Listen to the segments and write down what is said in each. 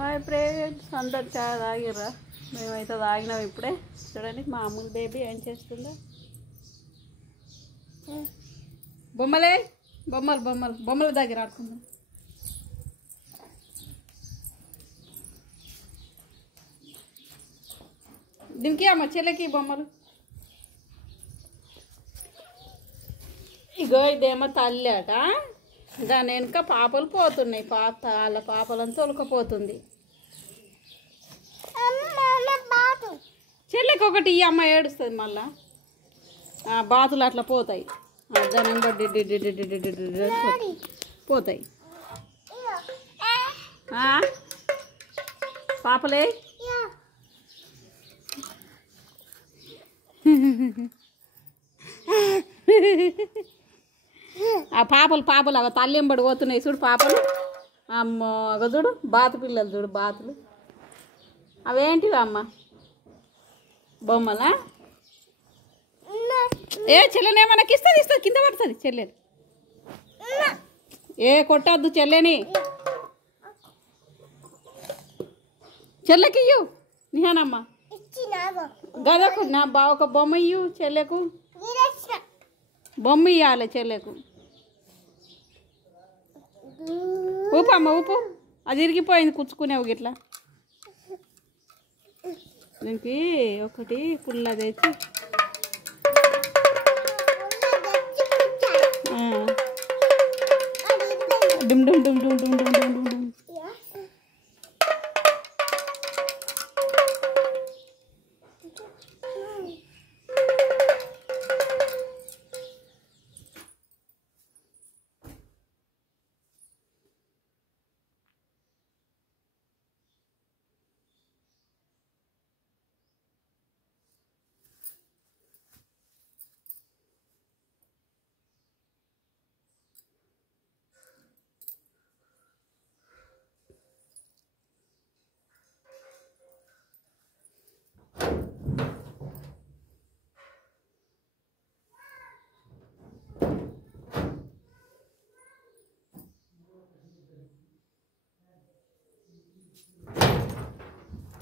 Hi friends, అందరు చాయ్ తాగిర్రా? మేమైతే తాగినాం ఇప్పుడే. చూడండి మా అమ్ముల్ బేబీ ఏం చేస్తుందో. బొమ్మలే బొమ్మలు బొమ్మలు బొమ్మల దగ్గర ఆడుకుందాం. దీనికి అమ్మ చెల్లెకి బొమ్మలు. ఇగో ఇదేమో తల్లి అట, దాని వెనుక పాపలు పోతున్నాయి. వాళ్ళ పాపలను తొలకపోతుంది. చెల్లెకి ఒకటి ఈ అమ్మ ఏడుస్తుంది. మళ్ళా బాతులు అట్లా పోతాయి. దాని పోతాయి పాపలే. ఆ పాపలు అవి తల్లెంబడి పోతున్నాయి. చూడు పాపలు. అమ్మ చూడు బాతు పిల్లలు, చూడు బాతులు. అవేంటివి అమ్మ? బొమ్మలా? ఏ చెల్లెనే మనకి ఇస్తుంది కింద పడుతుంది చెల్లెని. ఏ కొట్టద్దు చెల్లెని. చెల్లెకి ఇయ్యు నిహానమ్మ. గదకు నా ఒక బొమ్మ ఇయ్యు చెల్లెకు. బొమ్మ ఇవ్వాలి చెల్లెకు. ఊపు అమ్మ ఊపు. అది ఇరిగిపోయింది కుచ్చుకునేవు గిట్లా. దీనికి ఒకటి పుల్ల తెచ్చి డుమ్ డుమ్ డుమ్ డుమ్ డుమ్ డుమ్ డుమ్ డుమ్.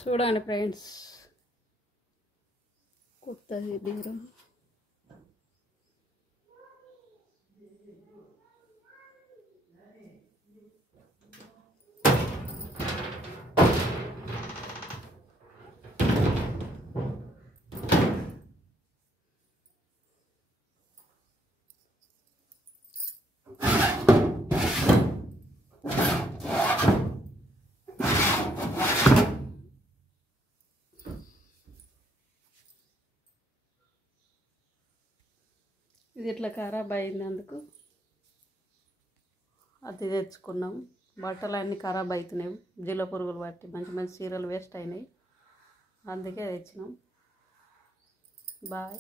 చూడండి ఫ్రెండ్స్, కొత్తది బీరం. ఇది ఇట్లా ఖరాబ్ అయినందుకు అది తెచ్చుకున్నాం. బట్టలు అన్నీ ఖరాబ్ అవుతున్నాయి. జీల పురుగులు పట్టి మంచి మంచి చీరలు వేస్ట్ అయినాయి. అందుకే తెచ్చినాం. బాయ్.